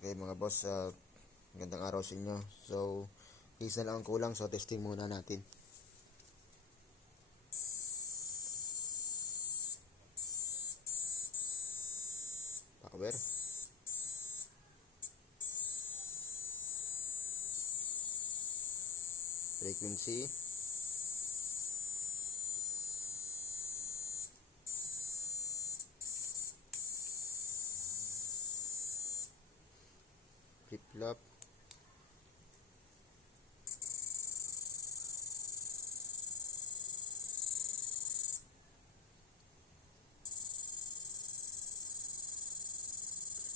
Okay mga boss, magandang araw sa inyo. So, isa lang ang kulang, so testing muna natin. Power. Frequency. Flip-flop.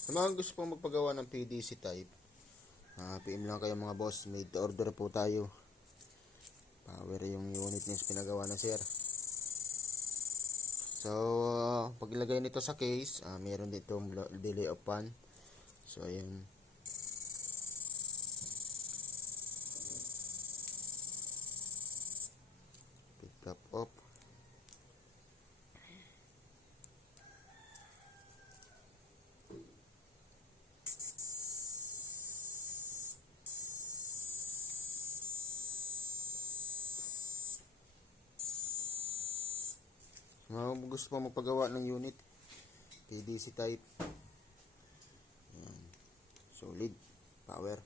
Sa mga gusto pong magpagawa ng PDC type, PM lang kayo mga boss, made to order po tayo. Power yung unit niya pinagawa na sir. So, paglagay nito sa case, meron ditong delay of fan. So, ayan. Pick up off. Mga gusto pa magpagawa ng unit PDC type. Ayan. Solid power.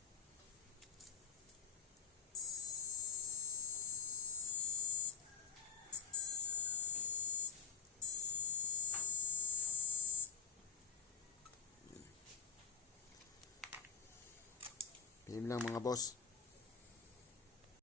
PM lang mga boss.